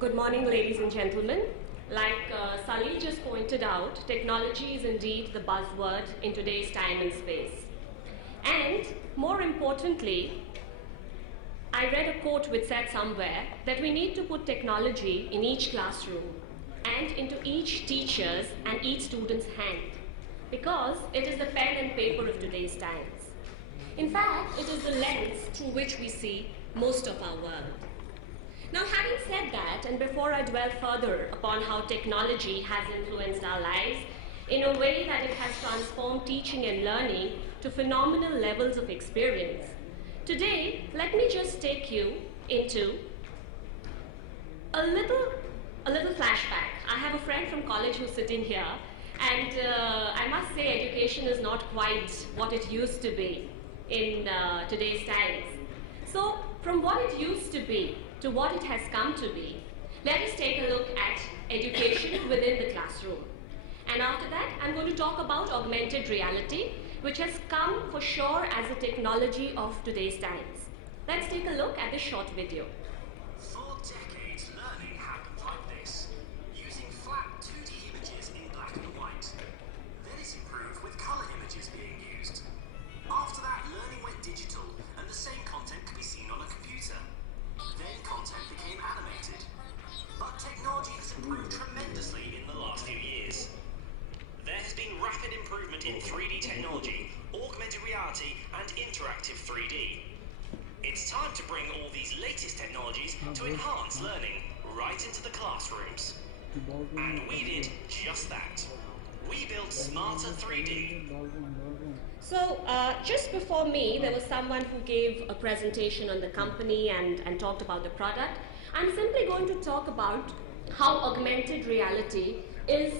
Good morning, ladies and gentlemen. Like Sully just pointed out, technology is indeed the buzzword in today's time and space. And more importantly, I read a quote which said somewhere that we need to put technology in each classroom and into each teacher's and each student's hand, because it is the pen and paper of today's times. In fact, it is the lens through which we see most of our world. Now, having said that, and before I dwell further upon how technology has influenced our lives in a way that it has transformed teaching and learning to phenomenal levels of experience, today, let me just take you into a little flashback. I have a friend from college who's sitting here, and I must say education is not quite what it used to be in today's times. So, from what it used to be to what it has come to be, let us take a look at education within the classroom. And after that, I'm going to talk about augmented reality, which has come for sure as a technology of today's times. Let's take a look at this short video. For decades, learning happened like this, using flat 2D images in black and white. Then it improved with color images being used. After that, learning went digital, and the same content could be seen on a computer. Then content became animated. But technology has improved tremendously in the last few years. There has been rapid improvement in 3D technology, augmented reality, and interactive 3D. It's time to bring all these latest technologies to enhance learning right into the classrooms. And we did just that. We built Smarter 3D. So, just before me, there was someone who gave a presentation on the company and talked about the product. I'm simply going to talk about how augmented reality is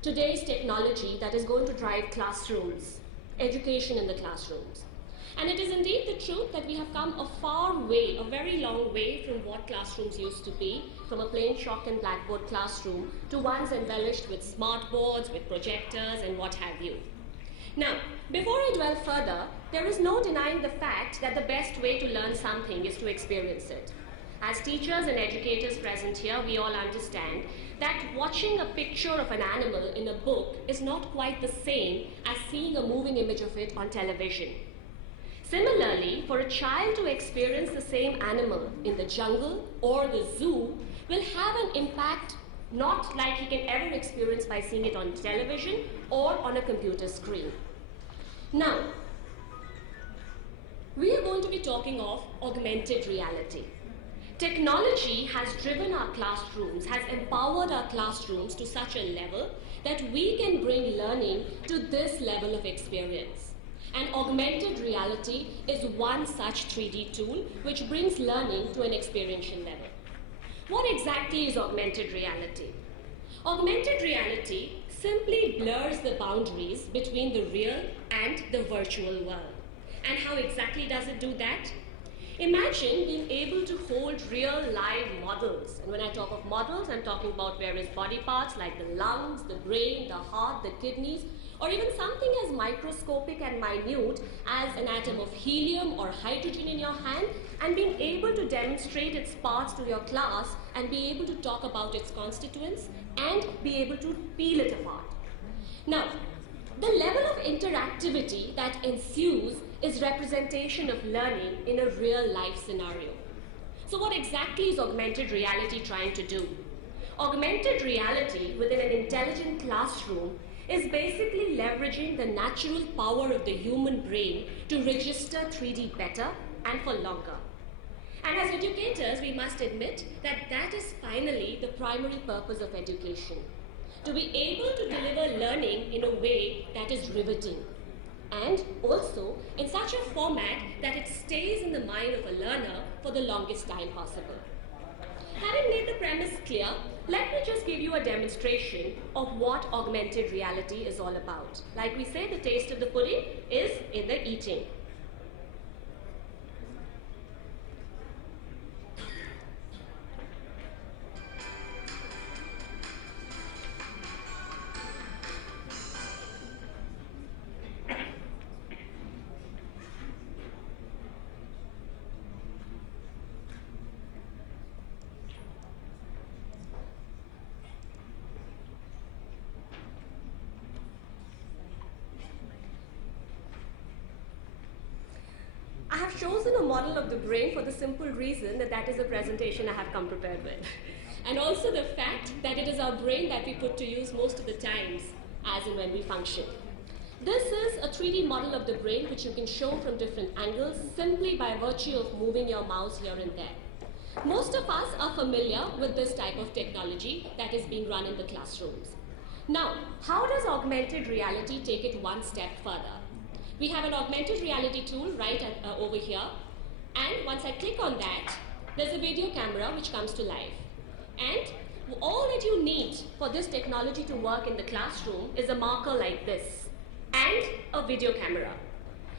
today's technology that is going to drive classrooms, education in the classrooms. And it is indeed the truth that we have come a far way, a very long way from what classrooms used to be, from a plain chalk and blackboard classroom to ones embellished with smart boards, with projectors and what have you. Now, before I dwell further, there is no denying the fact that the best way to learn something is to experience it. As teachers and educators present here, we all understand that watching a picture of an animal in a book is not quite the same as seeing a moving image of it on television. Similarly, for a child to experience the same animal in the jungle or the zoo will have an impact not like he can ever experience by seeing it on television or on a computer screen. Now, we are going to be talking of augmented reality. Technology has driven our classrooms, has empowered our classrooms to such a level that we can bring learning to this level of experience. And augmented reality is one such 3D tool which brings learning to an experiential level. What exactly is augmented reality? Augmented reality simply blurs the boundaries between the real and the virtual world. And how exactly does it do that? Imagine being able to hold real live models. And when I talk of models, I'm talking about various body parts like the lungs, the brain, the heart, the kidneys, or even something as microscopic and minute as an atom of helium or hydrogen in your hand, and being able to demonstrate its parts to your class and be able to talk about its constituents and be able to peel it apart. Now, the level of interactivity that ensues is representation of learning in a real life scenario. So what exactly is augmented reality trying to do? Augmented reality within an intelligent classroom is basically leveraging the natural power of the human brain to register 3D better and for longer. And as educators, we must admit that that is finally the primary purpose of education. To be able to deliver learning in a way that is riveting, and also in such a format that it stays in the mind of a learner for the longest time possible. Having made the premise clear, let me just give you a demonstration of what augmented reality is all about. Like we say, the taste of the pudding is in the eating. chosen a model of the brain for the simple reason that that is a presentation I have come prepared with. And also the fact that it is our brain that we put to use most of the times as and when we function. This is a 3D model of the brain which you can show from different angles simply by virtue of moving your mouse here and there. Most of us are familiar with this type of technology that is being run in the classrooms. Now, how does augmented reality take it one step further? We have an augmented reality tool right over here, and once I click on that, there's a video camera which comes to life. And all that you need for this technology to work in the classroom is a marker like this and a video camera.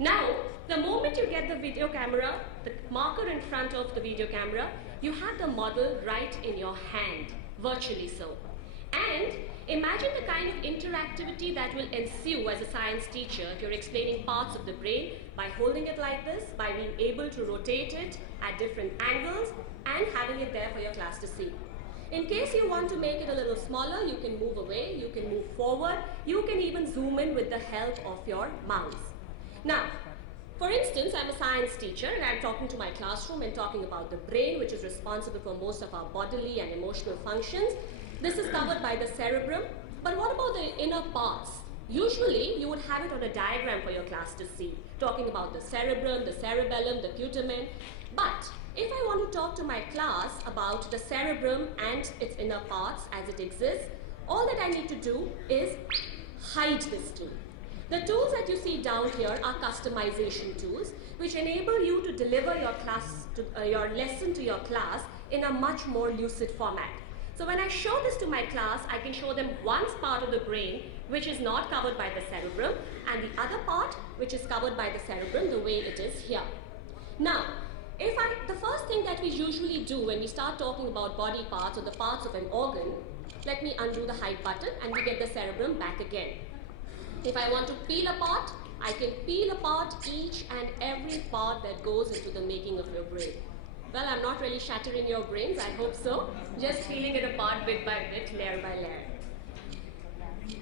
Now, the moment you get the video camera, the marker in front of the video camera, you have the model right in your hand, virtually so. And imagine the kind of interactivity that will ensue as a science teacher if you're explaining parts of the brain by holding it like this, by being able to rotate it at different angles and having it there for your class to see. In case you want to make it a little smaller, you can move away, you can move forward, you can even zoom in with the help of your mouse. Now, for instance, I'm a science teacher and I'm talking to my classroom and talking about the brain, which is responsible for most of our bodily and emotional functions. This is covered by the cerebrum, but what about the inner parts? Usually, you would have it on a diagram for your class to see, talking about the cerebrum, the cerebellum, the putamen. But if I want to talk to my class about the cerebrum and its inner parts as it exists, all that I need to do is hide this tool. The tools that you see down here are customization tools, which enable you to deliver your lesson to your class in a much more lucid format. So when I show this to my class, I can show them one part of the brain which is not covered by the cerebrum and the other part which is covered by the cerebrum the way it is here. Now, the first thing that we usually do when we start talking about body parts or the parts of an organ, let me undo the hide button and we get the cerebrum back again. If I want to peel apart, I can peel apart each and every part that goes into the making of your brain. Well, I'm not really shattering your brains, I hope so. Just peeling it apart bit by bit, layer by layer.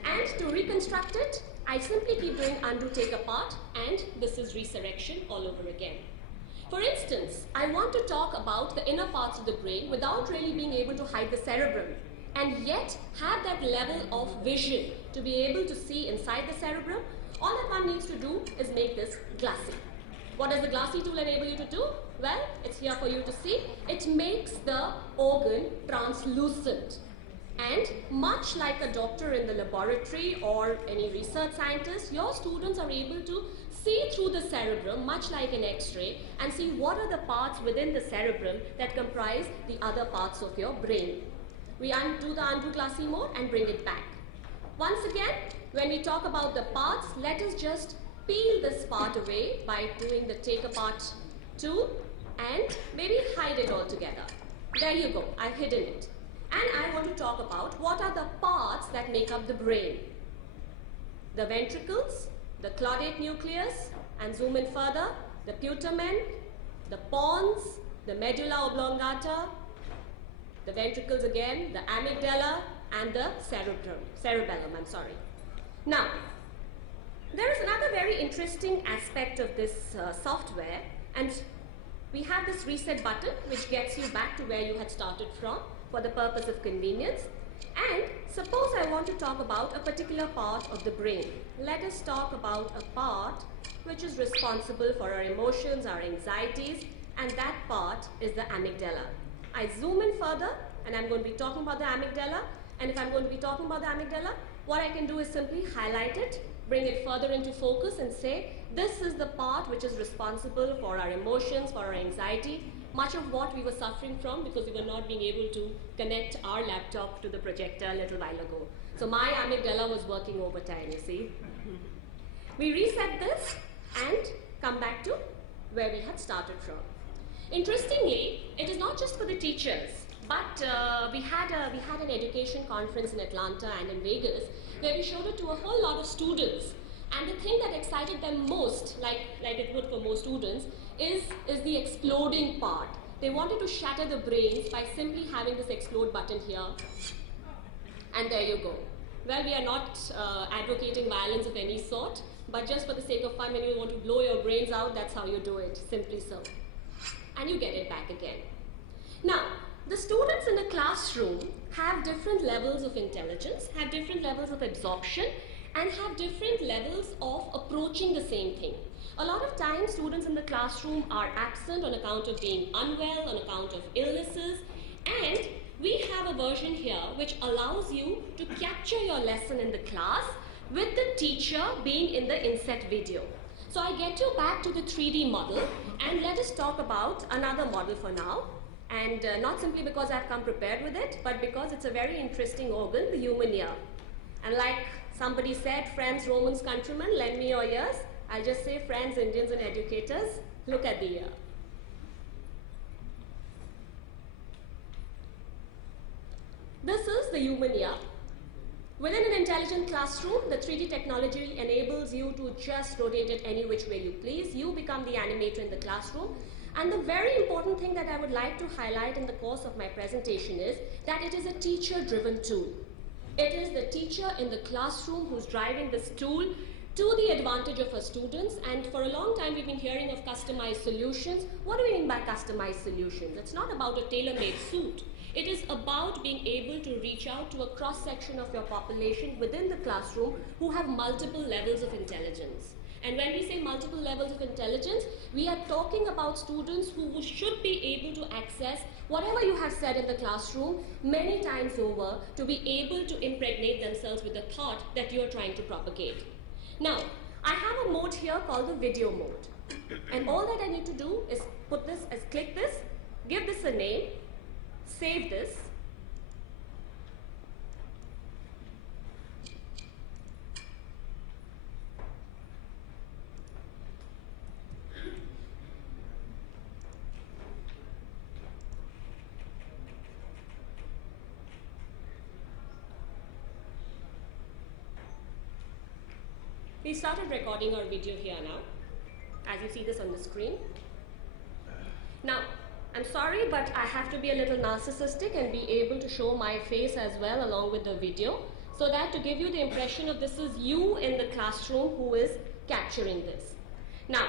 And to reconstruct it, I simply keep doing undo, take apart, and this is resurrection all over again. For instance, I want to talk about the inner parts of the brain without really being able to hide the cerebrum, and yet have that level of vision to be able to see inside the cerebrum. All that one needs to do is make this glassy. What does the glassy tool enable you to do? Well, it's here for you to see. It makes the organ translucent. And much like a doctor in the laboratory or any research scientist, your students are able to see through the cerebrum, much like an X-ray, and see what are the parts within the cerebrum that comprise the other parts of your brain. We undo the undo glassy mode and bring it back. Once again, when we talk about the parts, let us just peel this part away by doing the take apart tool and maybe hide it all together. There you go, I've hidden it. And I want to talk about what are the parts that make up the brain. The ventricles, the caudate nucleus, and zoom in further, the putamen, the pons, the medulla oblongata, the ventricles again, the amygdala, and the cerebellum. Now, there is another very interesting aspect of this software, and we have this reset button which gets you back to where you had started from for the purpose of convenience. And suppose I want to talk about a particular part of the brain. Let us talk about a part which is responsible for our emotions, our anxieties, and that part is the amygdala. I zoom in further and I'm going to be talking about the amygdala, and if I'm going to be talking about the amygdala, what I can do is simply highlight it, bring it further into focus and say, this is the part which is responsible for our emotions, for our anxiety, much of what we were suffering from because we were not being able to connect our laptop to the projector a little while ago. So my amygdala was working overtime, you see. We reset this and come back to where we had started from. Interestingly, it is not just for the teachers, but we had an education conference in Atlanta and in Vegas where we showed it to a whole lot of students. And the thing that excited them most, like it would for most students, is the exploding part. They wanted to shatter the brains by simply having this explode button here. And there you go. Well, we are not advocating violence of any sort, but just for the sake of fun, when you want to blow your brains out, that's how you do it, simply so. And you get it back again. Now, the students in the classroom have different levels of intelligence, have different levels of absorption, and have different levels of approaching the same thing. A lot of times, students in the classroom are absent on account of being unwell, on account of illnesses, and we have a version here which allows you to capture your lesson in the class with the teacher being in the inset video. So I get you back to the 3D model, and let us talk about another model for now. And not simply because I've come prepared with it, but because it's a very interesting organ, the human ear. And like somebody said, friends, Romans, countrymen, lend me your ears. I'll just say, friends, Indians, and educators, look at the ear. This is the human ear. Within an intelligent classroom, the 3D technology enables you to just rotate it any which way you please. You become the animator in the classroom. And the very important thing that I would like to highlight in the course of my presentation is that it is a teacher-driven tool. It is the teacher in the classroom who's driving this tool to the advantage of her students. And for a long time, we've been hearing of customized solutions. What do we mean by customized solutions? It's not about a tailor-made suit. It is about being able to reach out to a cross-section of your population within the classroom who have multiple levels of intelligence. And when we say multiple levels of intelligence, we are talking about students who should be able to access whatever you have said in the classroom many times over to be able to impregnate themselves with the thought that you are trying to propagate. Now, I have a mode here called the video mode. And all that I need to do is click this, give this a name, save this. We started recording our video here now, as you see this on the screen. Now, I'm sorry, but I have to be a little narcissistic and be able to show my face as well along with the video, so that to give you the impression of this is you in the classroom who is capturing this. Now,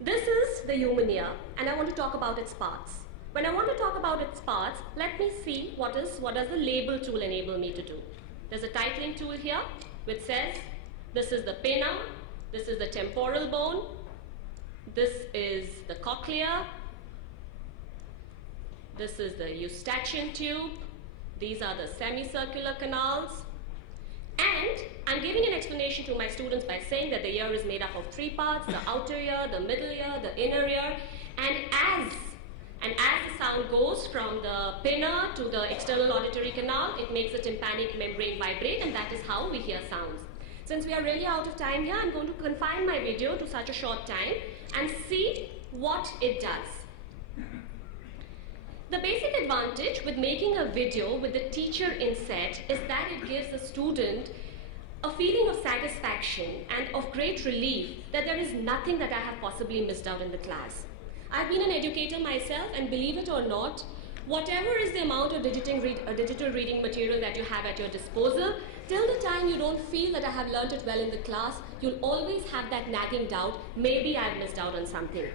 this is the human ear, and I want to talk about its parts. When I want to talk about its parts, let me see what does the label tool enable me to do. There's a titling tool here which says, this is the pinna, this is the temporal bone, this is the cochlea, this is the eustachian tube, these are the semicircular canals, and I'm giving an explanation to my students by saying that the ear is made up of 3 parts, the outer ear, the middle ear, the inner ear, and as the sound goes from the pinna to the external auditory canal, it makes the tympanic membrane vibrate, and that is how we hear sounds. Since we are really out of time here, I'm going to confine my video to such a short time and see what it does. The basic advantage with making a video with the teacher inset is that it gives the student a feeling of satisfaction and of great relief that there is nothing that I have possibly missed out in the class. I've been an educator myself, and believe it or not, whatever is the amount of digital reading material that you have at your disposal, till the time you don't feel that I have learnt it well in the class, you'll always have that nagging doubt, maybe I've missed out on something.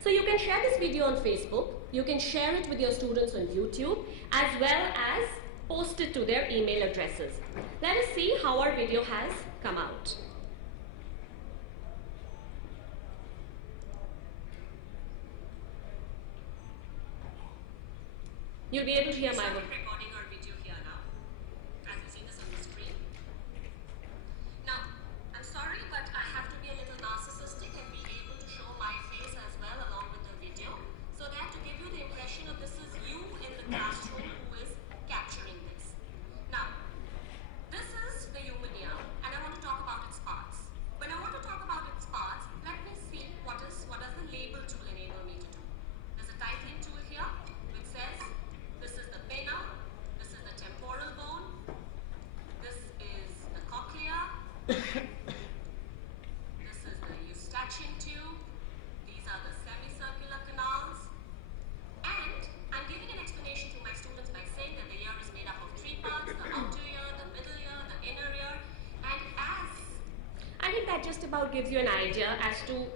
So you can share this video on Facebook, you can share it with your students on YouTube, as well as post it to their email addresses. Let us see how our video has come out. You'll be able to hear my voice. Recording our video here now, as you see this on the screen. Now, I'm sorry, but I have to be a little narcissistic and be able to show my face as well along with the video, so that to give you the impression of this is you in the classroom who is capturing this. Now, this is the human ear, and I want to talk about its parts. When I want to talk about its parts, let me see what does the label tool enable me to do. There's a titling tool here which says, this is the pinna, gives you an idea as to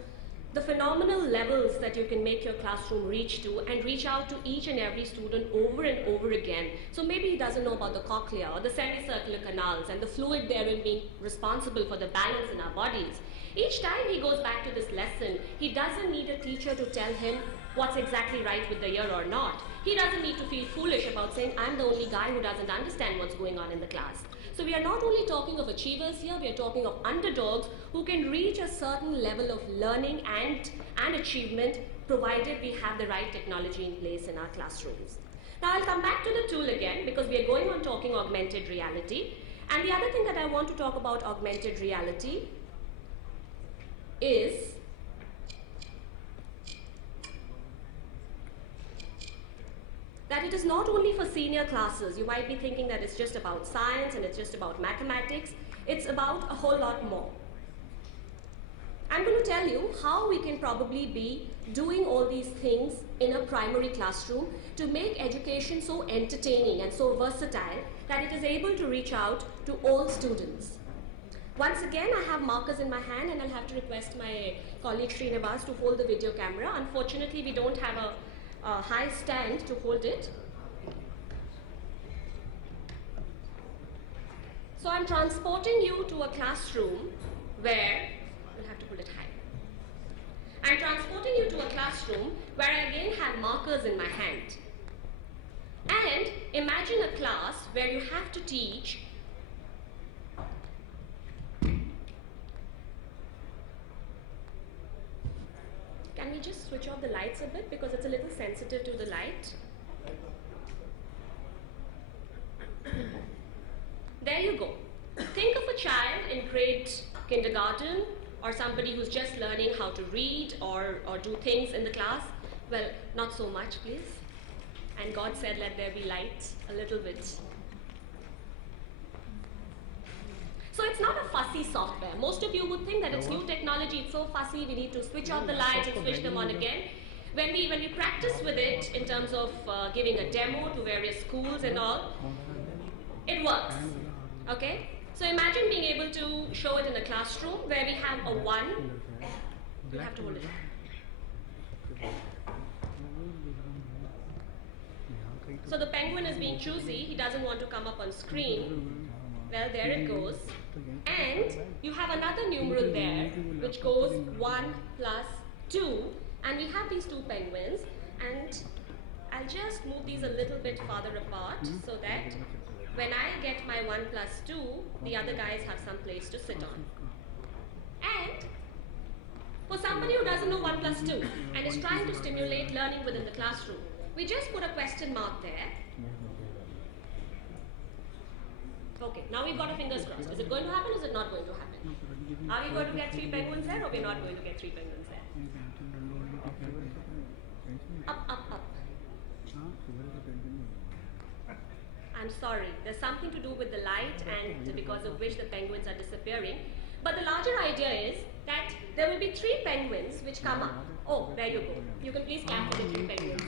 the phenomenal levels that you can make your classroom reach to and reach out to each and every student over and over again. So maybe he doesn't know about the cochlea or the semicircular canals and the fluid therein being responsible for the balance in our bodies. Each time he goes back to this lesson, he doesn't need a teacher to tell him what's exactly right with the year or not. He doesn't need to feel foolish about saying, I'm the only guy who doesn't understand what's going on in the class. So we are not only talking of achievers here, we are talking of underdogs who can reach a certain level of learning and achievement provided we have the right technology in place in our classrooms. Now I'll come back to the tool again because we are going on talking augmented reality. And the other thing that I want to talk about augmented reality is that it is not only for senior classes. You might be thinking that it's just about science and it's just about mathematics. It's about a whole lot more. I'm going to tell you how we can probably be doing all these things in a primary classroom to make education so entertaining and so versatile that it is able to reach out to all students. Once again, I have markers in my hand and I'll have to request my colleague Srinivas to hold the video camera. Unfortunately, we don't have a high stand to hold it. So I'm transporting you to a classroom where, we'll have to put it high. I'm transporting you to a classroom where I again have markers in my hand. And imagine a class where you have to teach Can we just switch off the lights a bit because it's a little sensitive to the light? There you go. Think of a child in grade kindergarten or somebody who's just learning how to read or do things in the class. Well, not so much, please. And God said, let there be light a little bit. So it's not a fussy software. Most of you would think that it's new technology, it's so fussy, we need to switch off the lights and switch them on again. When we practice with it in terms of giving a demo to various schools and all, it works. Okay? So imagine being able to show it in a classroom where we have a 1. You have to hold it. So the penguin is being choosy, he doesn't want to come up on screen. Well, there it goes. And you have another numeral there, which goes 1 plus 2. And we have these two penguins. And I'll just move these a little bit farther apart so that when I get my 1 plus 2, the other guys have some place to sit on. And for somebody who doesn't know 1 plus 2 and is trying to stimulate learning within the classroom, we just put a question mark there. Okay, now we've got our fingers crossed. Is it going to happen or is it not going to happen? Are we going to get 3 penguins there or we're not going to get 3 penguins there? Up, up, up. I'm sorry, there's something to do with the light and because of which the penguins are disappearing. But the larger idea is that there will be 3 penguins which come up. Oh, there you go. You can please clap for the 3 penguins.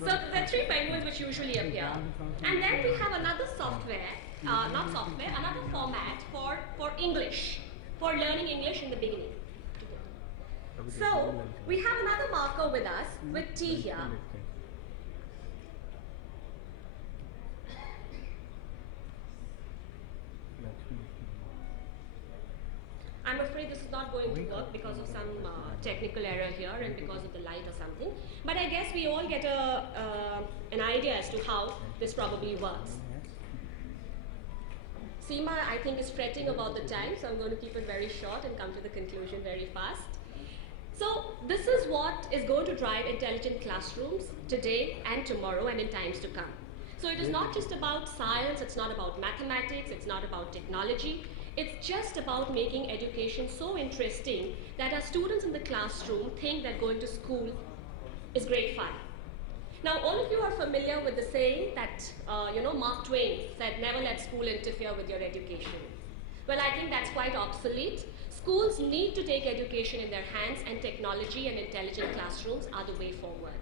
So there are 3 penguins which usually appear. And then we have another software, another format for English, for learning English in the beginning. So we have another marker with us, with T here. I'm afraid this is not going to work because of some technical error here and because of the light or something. But I guess we all get an idea as to how this probably works. Seema, I think, is fretting about the time, so I'm going to keep it very short and come to the conclusion very fast. So this is what is going to drive intelligent classrooms today and tomorrow and in times to come. So it is not just about science, it's not about mathematics, it's not about technology. It's just about making education so interesting that our students in the classroom think that going to school is great fun. Now, all of you are familiar with the saying that, Mark Twain said, never let school interfere with your education. Well, I think that's quite obsolete. Schools need to take education in their hands, and technology and intelligent classrooms are the way forward.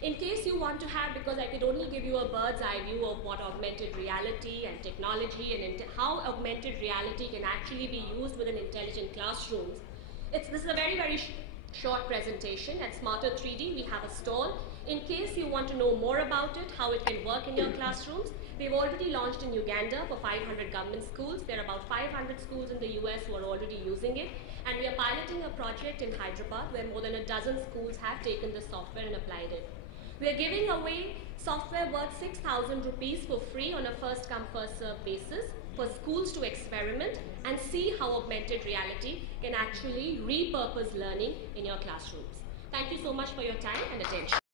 In case you want to have, because I could only give you a bird's eye view of what augmented reality and technology and how augmented reality can actually be used within intelligent classrooms. This is a very short presentation. At Smarter 3D, we have a stall. In case you want to know more about it, how it can work in your classrooms, we've already launched in Uganda for 500 government schools. There are about 500 schools in the US who are already using it. And we are piloting a project in Hyderabad where more than a dozen schools have taken the software and applied it. We are giving away software worth 6,000 rupees for free on a first come first serve basis for schools to experiment and see how augmented reality can actually repurpose learning in your classrooms. Thank you so much for your time and attention.